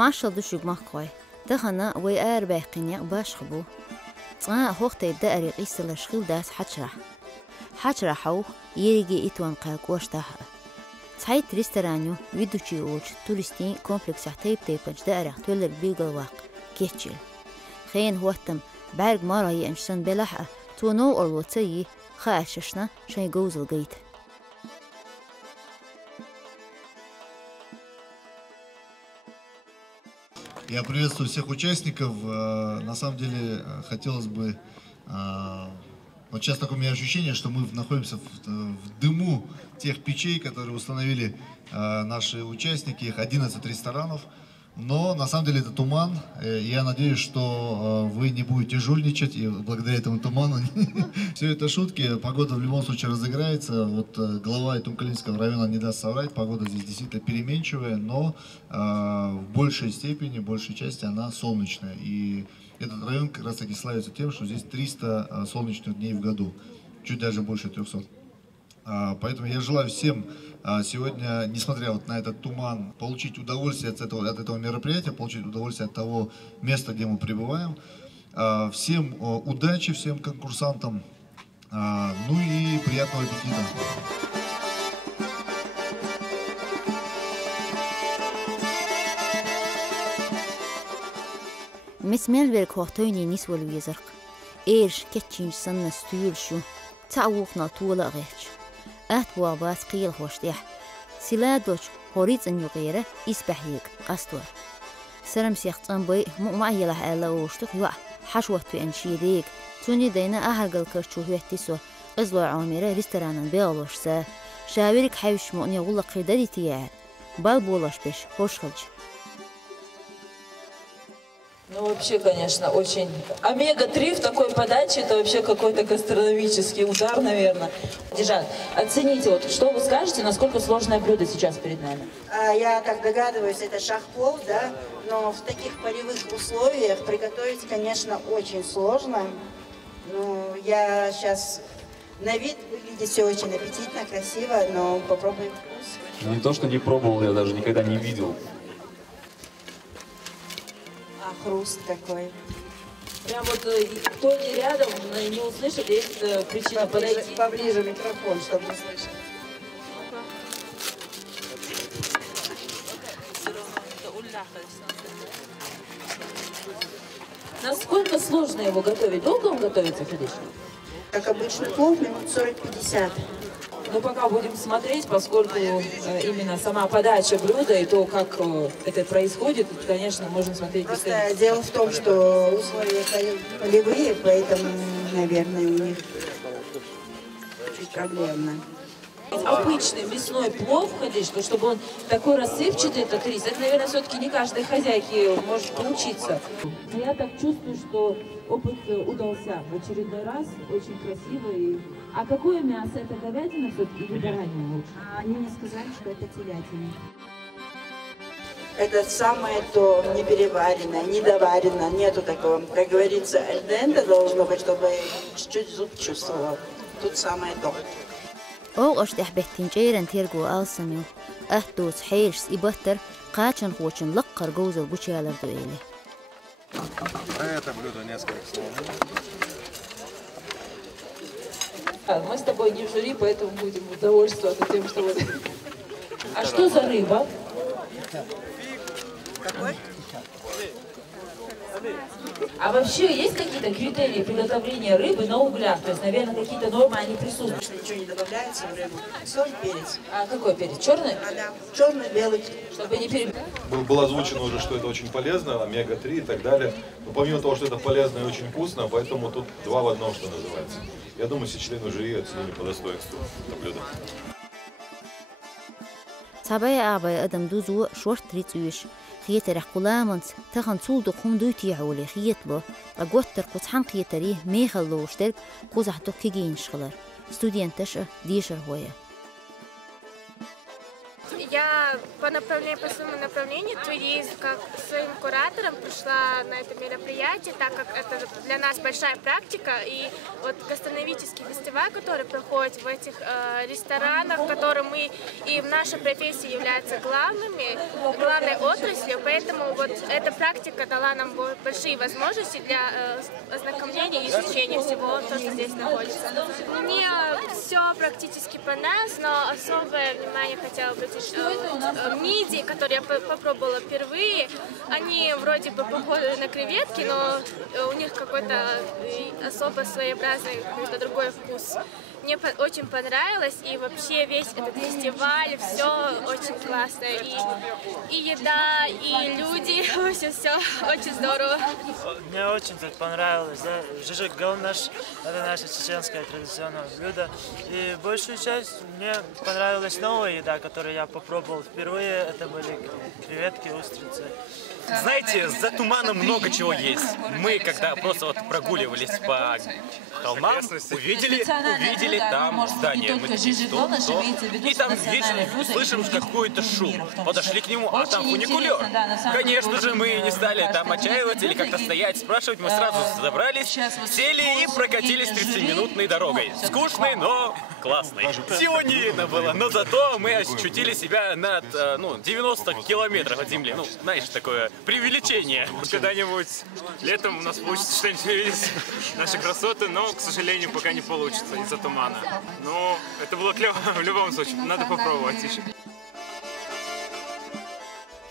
معشل دوشوق مقوي تخنا ويار باقين باش خبو هوقت يبدأ رئيس الشغل داس حشرحو يريجي إتوان قاك واشتاح صحيت ريستورانيو ويدوشي اوج تورستين كومبلكس تيب تيبج دارق تولر بيغلواق كيتشل خين هوتم بعرق مرة ينشسن بلحقة تونو أولوتي خاششنا شي جوز الجيت. Я приветствую всех участников. На самом деле хотелось бы... Вот сейчас такое у меня ощущение, что мы находимся в дыму тех печей, которые установили наши участники, их 11 ресторанов. Но на самом деле это туман. Я надеюсь, что вы не будете жульничать, и благодаря этому туману все это шутки. Погода в любом случае разыграется. Вот глава Итумкалинского района не даст соврать. Погода здесь действительно переменчивая, но в большей степени, в большей части она солнечная. И этот район как раз таки славится тем, что здесь 300 солнечных дней в году, чуть даже больше 300. Поэтому я желаю всем сегодня, несмотря вот на этот туман, получить удовольствие от этого мероприятия, получить удовольствие от того места, где мы пребываем. Всем удачи, всем конкурсантам, ну и приятного аппетита. مسمال برك وقتيني نسوى الويزرق إيرش كتشين سنة ستيول شو تعوقنا طول غيرش أهتوا باس قيل خوشتيح سلادوش هوريت أن يغيره إسبحيك قصدور سرم سيختان بي مؤمعيلح ألا وشتوك يوع حشوة أنشيديك توني دينا أهرقل كرشو هوهتسو قزلو عاميرة ريستورانا بيغلوش سا شاورك حيوش مؤني غلق قيدادي تيار بالبولش بيش خوشخلج. Ну, вообще, конечно, очень... Омега-3 в такой подаче, это вообще какой-то гастрономический удар, наверное. Дижан, оцените, вот что вы скажете, насколько сложное блюдо сейчас перед нами? Я так догадываюсь, это шах-плов, да? Но в таких полевых условиях приготовить, конечно, очень сложно. Ну, я сейчас... На вид выглядит все очень аппетитно, красиво, но попробуем вкус. Не то, что не пробовал, я даже никогда не видел. Хруст такой. Прям вот кто не рядом, не услышит, есть причина подойти. Поближе микрофон, чтобы услышать. Насколько сложно его готовить? Долго он готовится, Хадиш? Как обычный плов, минут 40-50. Ну, пока будем смотреть, поскольку именно сама подача блюда и то, как это происходит, конечно, можно смотреть. Просто дело в том, что условия полевые, поэтому, наверное, у них чуть проблемно. Обычный мясной плов, Хадиш, чтобы он такой рассыпчатый, этот рис, это, наверное, все-таки не каждой хозяйке может получиться. Но я так чувствую, что опыт удался в очередной раз, очень красивый. А какое мясо? Это говядина все-таки или баранина лучше? Они мне сказали, что это телятина. Это самое то, не переварено, не доварено, нету такого. Как говорится, альденте должно быть, чтобы чуть-чуть зуб чувствовал. Тут самое то. أوغش تحبتين جيران تيرجو آلسميو أهدوس حيرس إبتر قاتشن خوشن لقر جوز البوشيالر دويلي. Это блюдо несколько слов. Мы с тобой не в жюри, поэтому будем удовольствоваться тем, что вот... А что за рыба? Какой? А вообще есть какие-то критерии приготовления рыбы на углях? То есть, наверное, какие-то нормы, они присутствуют? Ничего не добавляется в рыбу. Соль, перец. А какой перец? Черный? Да. Черный, белый. Чтобы не перебить. Было озвучено уже, что это очень полезно, омега-3 и так далее. Но помимо того, что это полезно и очень вкусно, поэтому тут два в одном, что называется. Я думаю, все члены жюри оценили по достоинству это блюдо. صبايا أبايا أدم دوزو شورت ريتويش خيتر قلامنت تخن صولدو قوم دوتي عولي خيتلو أقوتر قطحان خيتريه ميخلو وشترك قوزحتو كيجين شغلر ستوديانتش ديشر هويا. Я по своему направлению туризм, как своим куратором пришла на это мероприятие, так как это для нас большая практика. И вот гастрономический фестиваль, который проходит в этих ресторанах, которые мы и в нашей профессии являются главной отраслью, поэтому вот эта практика дала нам большие возможности для ознакомления и изучения всего, то, что здесь находится. Мне все практически понравилось, но особое внимание хотела обратить, что мидии, которые я попробовала впервые, они вроде бы похожи на креветки, но у них какой-то особо своеобразный, какой-то другой вкус. Мне очень понравилось, и вообще весь этот фестиваль, все очень классно, и еда, и люди, все очень здорово. Мне очень так понравилось, да? Жижик галнаш, это наше чеченское традиционное блюдо, и большую часть мне понравилась новая еда, которую я попробовал впервые, это были креветки, устрицы. Знаете, за туманом много чего есть. Мы, когда просто вот прогуливались по холмам, увидели там здание. Мы такие, что? И там вечно услышим какой-то шум. Подошли к нему, а там фуникулер. Конечно же, мы не стали там отчаиваться или как-то стоять, спрашивать. Мы сразу забрались, сели и прокатились 30-минутной дорогой. Скучной, но классной. Всего не видно было, но зато мы ощутили себя над 90 километров от земли. Ну, знаешь, такое преувеличение. Когда-нибудь летом у нас получится что-нибудь увидеть наши красоты, но, к сожалению, пока не получится из-за тумана. Но это было клево в любом случае, надо попробовать еще.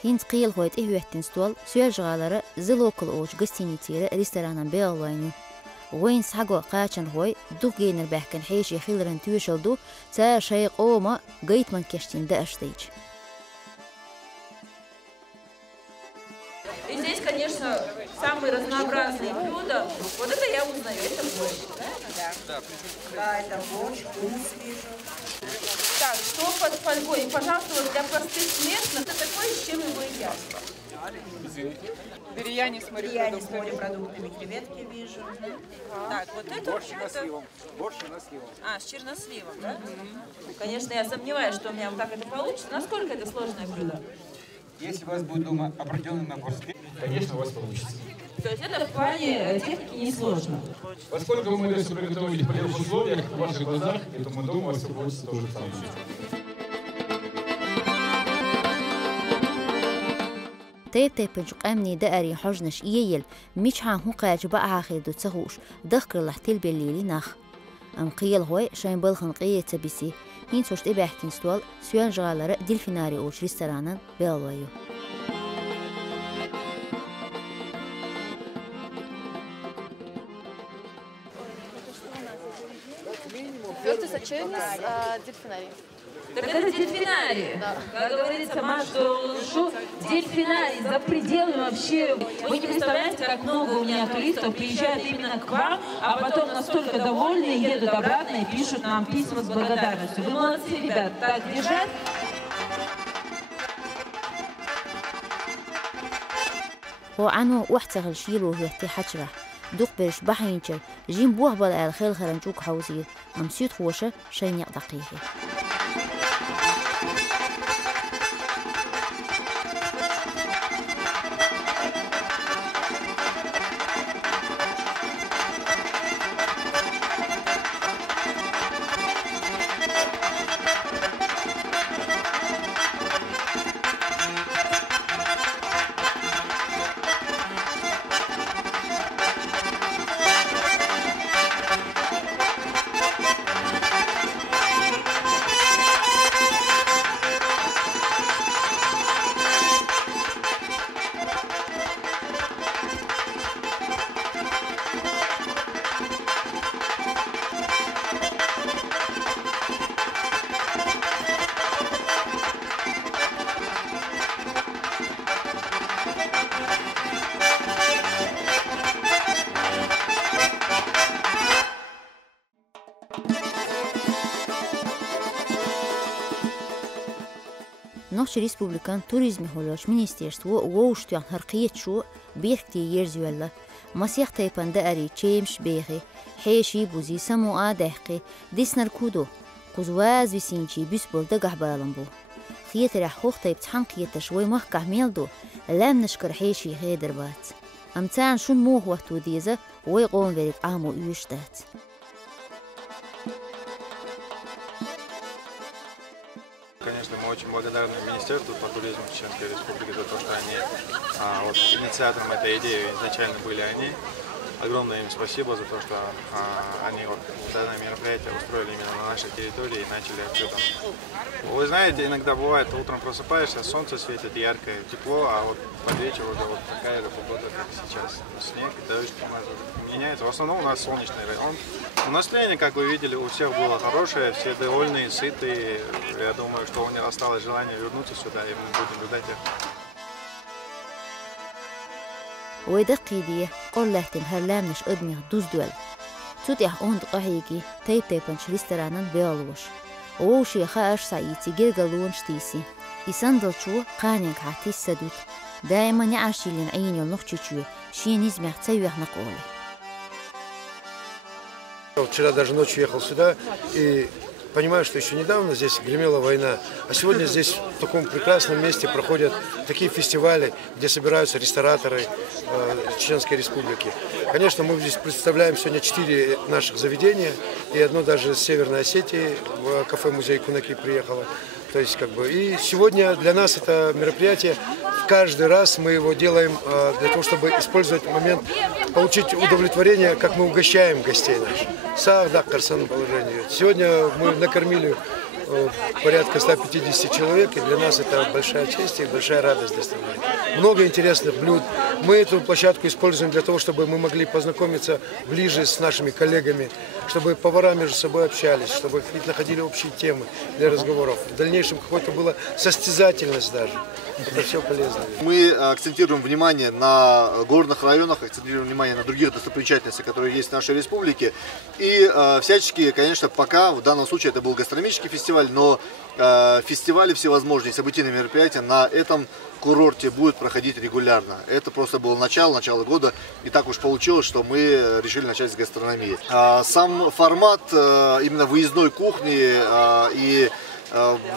Hint qiyil hoyt ehüettin stol, süel jığaları zıl okul oğuç gıstinitiri restoranan beğalvaynu. Oyn sago qaçan hoy, duq geynir bəhkən heyşi xilrin tüyüşildu, sa şayıq oğuma gaytman keştinde aştayıç. И здесь, конечно, самые разнообразные блюда. Вот это я узнаю, это борщ, да? Да, это борщ, хумус вижу. Так, что под фольгой? И, пожалуйста, вот для простых местных, это такое, с чем его едят? Бирьяни с морепродуктами, креветки вижу. Так, вот это... Борщ на сливом. Борщ на сливом. А, с черносливом, да? Конечно, я сомневаюсь, что у меня вот так это получится. Насколько это сложное блюдо? Если у вас будет дома определенный набор, конечно, у вас получится. То есть это в плане техники несложно. Поскольку мы это все приготовили в полевых условиях, в ваших глазах, этому дому у вас все получится то же самое. تيب نشق أمني دقري حجنش إييل مش عن هو قاج بقى خيدو تسهوش دخل لحتيل بالليلي ناخ أم قيل هوي شاين بالخن قية تبسي هين سوشت إباحكين ستوال سوال جغالارة ديلفيناري أوش ريسترانا بيالوايو Вертуса чернис, дельфинарий. Так это дельфинарий. Да. Как говорится, Машу, дельфинарий за пределами вообще. Вы не представляете, как много у меня туристов приезжают именно к вам, а потом настолько довольны, едут обратно и пишут нам письма с благодарностью. Вы молодцы, ребят. Так держать. هو عنو وحتغل شيلو يحتي حشرة دوق برش بحينشر جيم بوه بلا الخيل خرنجوك حوزير أمسيط خوشة شين يقدقيهي نوش ريسبوبليكان توريزم هولوش منيستيرستو ووشتو هرقية شو بيركتي يرزولا مسيح تيبان دقري تشيمش بيخي حيشي بوزي سمو آدهقي ديسنر كودو قزواز بسينشي بيسبول دقح بالنبو خيتر حوختا يبتحن خيتر شوي محكح ميلدو لم نشكر حيشي غيدر بات أمتان شون موه وقتو ديزة ويقوم بريد عامو يوشتات. Конечно, мы очень благодарны Министерству по туризму Чеченской Республики за то, что они инициатором этой идеи изначально были они. Огромное им спасибо за то, что они данное мероприятие устроили именно на нашей территории и начали все там. Вы знаете, иногда бывает, утром просыпаешься, солнце светит яркое, тепло, а вот под вечер уже вот такая же погода, как сейчас. Снег, дождь меняется. В основном у нас солнечный район. Но настроение, как вы видели, у всех было хорошее, все довольные, сытые. Я думаю, что у них осталось желание вернуться сюда, и мы будем ждать их. ويدقيدي قلتن هرلامنش أدمي دوز دول توديح أوند قهيجي تيب تيبنش ريستورانن بيالوش ووشي خاش سايتي جيرجالون شتيسي يسندل شو قانينك عتيس سدود دائما يعشي لين عيني ونخشي شي نزمع تسويح نقولي. Вчера даже ночью ехал сюда и понимаю, что еще недавно здесь гремела война, а сегодня здесь в таком прекрасном месте проходят такие фестивали, где собираются рестораторы Чеченской Республики. Конечно, мы здесь представляем сегодня 4 наших заведения, и одно даже с Северной Осетии, в кафе-музей Кунаки приехало. То есть, и сегодня для нас это мероприятие, каждый раз мы его делаем для того, чтобы использовать момент, получить удовлетворение, как мы угощаем гостей наших. Сегодня мы накормили порядка 150 человек, и для нас это большая честь и большая радость доставляет. Много интересных блюд. Мы эту площадку используем для того, чтобы мы могли познакомиться ближе с нашими коллегами, чтобы повара между собой общались, чтобы находили общие темы для разговоров. В дальнейшем какой-то была состязательность даже. Это все полезно. Мы акцентируем внимание на горных районах, акцентируем внимание на других достопримечательностях, которые есть в нашей республике. И всячески, конечно, пока в данном случае это был гастрономический фестиваль, но фестивали всевозможные, событийные мероприятия на этом курорте будут проходить регулярно. Это просто было начало года, и так уж получилось, что мы решили начать с гастрономии. Сам формат именно выездной кухни и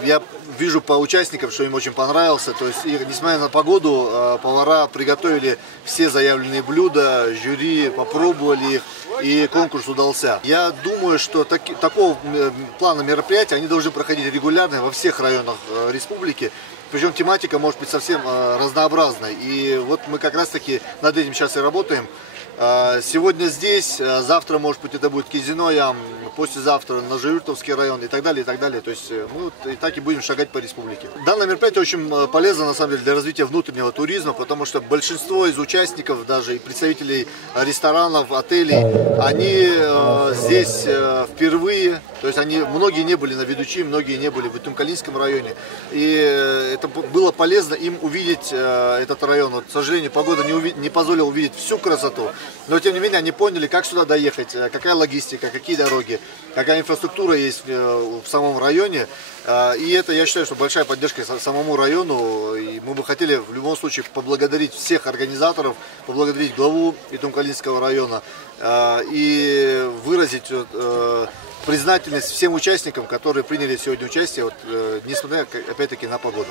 я вижу по участникам, что им очень понравился. То есть, несмотря на погоду, повара приготовили все заявленные блюда, жюри попробовали их, и конкурс удался. Я думаю, что такого плана мероприятия они должны проходить регулярно во всех районах республики. Причем тематика может быть совсем разнообразной. И вот мы как раз таки над этим сейчас и работаем. Сегодня здесь, завтра, может быть, это будет Кизино-Ям, послезавтра Ножеюртовский район и так далее, и так далее. То есть мы вот и так и будем шагать по республике. Данное мероприятие очень полезно, на самом деле, для развития внутреннего туризма, потому что большинство из участников, даже и представителей ресторанов, отелей, они здесь впервые, то есть многие не были на Ведучи, многие не были в Итумкалинском районе. И это было полезно им увидеть этот район. Вот, к сожалению, погода не позволила увидеть всю красоту. Но, тем не менее, они поняли, как сюда доехать, какая логистика, какие дороги, какая инфраструктура есть в самом районе. И это, я считаю, что большая поддержка самому району. И мы бы хотели в любом случае поблагодарить всех организаторов, поблагодарить главу Итумкалинского района и выразить признательность всем участникам, которые приняли сегодня участие, несмотря, опять-таки, на погоду.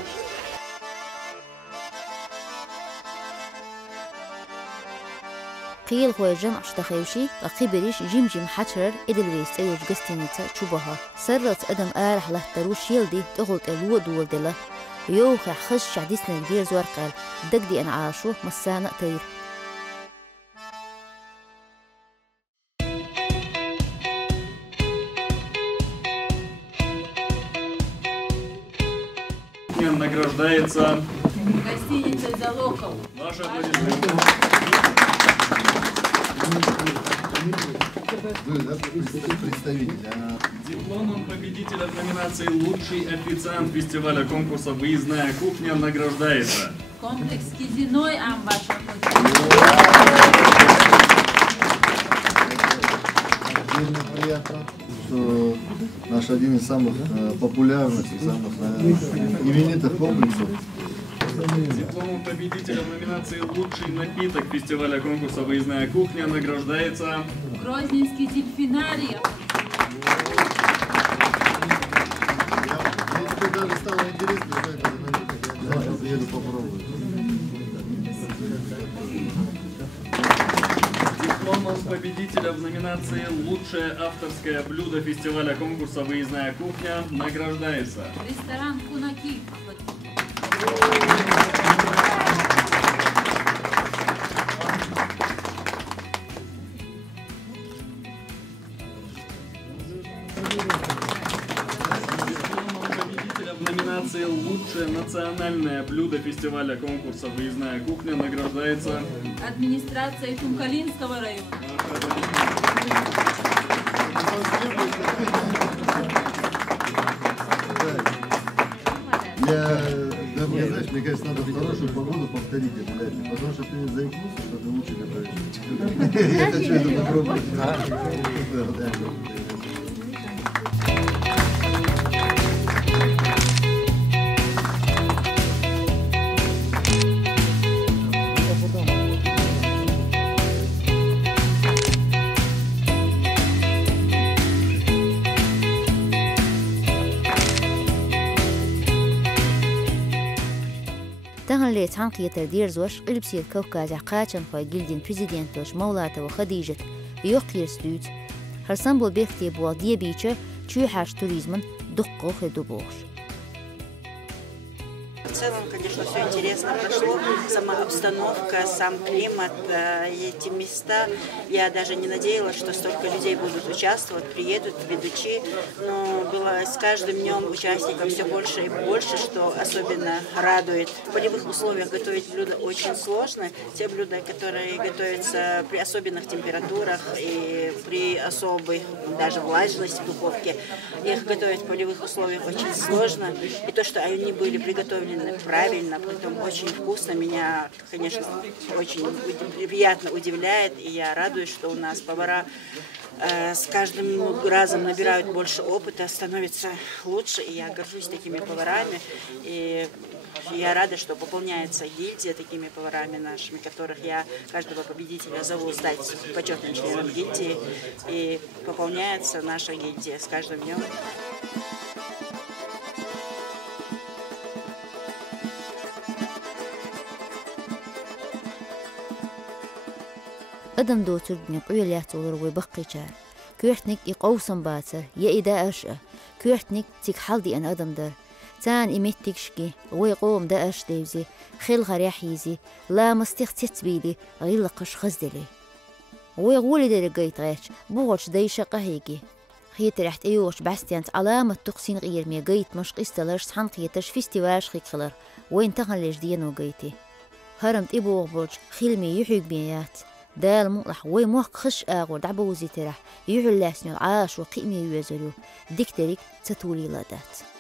قيل هو جمع شتخيوشي قبريش جيم حشر إدلويس أيوج قستينيتا شبها سرت أدم آرح له تروش يلدي تغلط الو دول دله يوخ خش شعديسنا كبير زوار قال دقدي أنا عاشو مسانا تير Награждается гостиница «Залокол». Ваши аплодисменты. Дипломом победителя в номинации «Лучший официант» фестиваля конкурса «Выездная кухня» награждается комплекс Кизино-Ям. Приятно, что наш один из самых популярных и самых, именитых комплексов. Дипломом победителя в номинации «Лучший напиток» фестиваля конкурса «Выездная кухня» награждается Грозненский дельфинарий. Мне даже стало интересно, я сейчас заеду попробую. Дипломом победителя в номинации «Лучшее авторское блюдо фестиваля конкурса «Выездная кухня» награждается ресторан «Кунаки». В номинации «Лучшее национальное блюдо фестиваля конкурса «Выездная кухня» награждается администрация Тюмкалинского района. Мне, знаешь, мне кажется, надо в хорошую погоду повторить это, потому что ты заикнулся, что ты лучше готовишь. Я хочу это попробовать. تهن تحنقية دير زوش قلبسي الكوكاز عقاتشن خوي جلدين بريزيدنتوش مولاتا وخديجة يوقير ستوت هرسان بول بيختي بوالدية بيتشا تشو حاج туризмын دقو خدو بوش. В целом, конечно, все интересно прошло, сама обстановка, сам климат, эти места. Я даже не надеялась, что столько людей будут участвовать, приедут, ведущие. Но было с каждым днем участников все больше и больше, что особенно радует. В полевых условиях готовить блюда очень сложно. Те блюда, которые готовятся при особенных температурах и при особой даже влажности в духовке, их готовить в полевых условиях очень сложно. И то, что они были приготовлены правильно, потом очень вкусно, меня, конечно, очень приятно удивляет, и я радуюсь, что у нас повара с каждым разом набирают больше опыта, становится лучше, и я горжусь такими поварами, и я рада, что пополняется гильдия такими поварами нашими, которых я каждого победителя зову стать почетным членом гильдии, и пополняется наша гильдия с каждым днем. أدم دوتر نقولات ولروي بقيشار كيرتنك يقوسن باتر يا إذا أشأ كيرتنك تك حالدي أن أدم در تان إمتك شكي ويقوم دا أش ديوزي خيل غريحيزي لا مستيق تتبيلي غير لقش خزدلي ويقولي دا رقايت غيش بوغش دايشة قهيجي خيت رحت أيوش بعستيانت علامة تقسين غير مي قيت مش قيستلرش سحن خيتش فيستيواش خيك خلر وين تغلش ديانو قيتي هرمت إبوغ برج خيلمي يحيق بيات دال مطلح ويموق خش آغور دعبوزي ترح يعو اللاسنو العاش وقيمي يوزلو ديك تريك تتولي لادات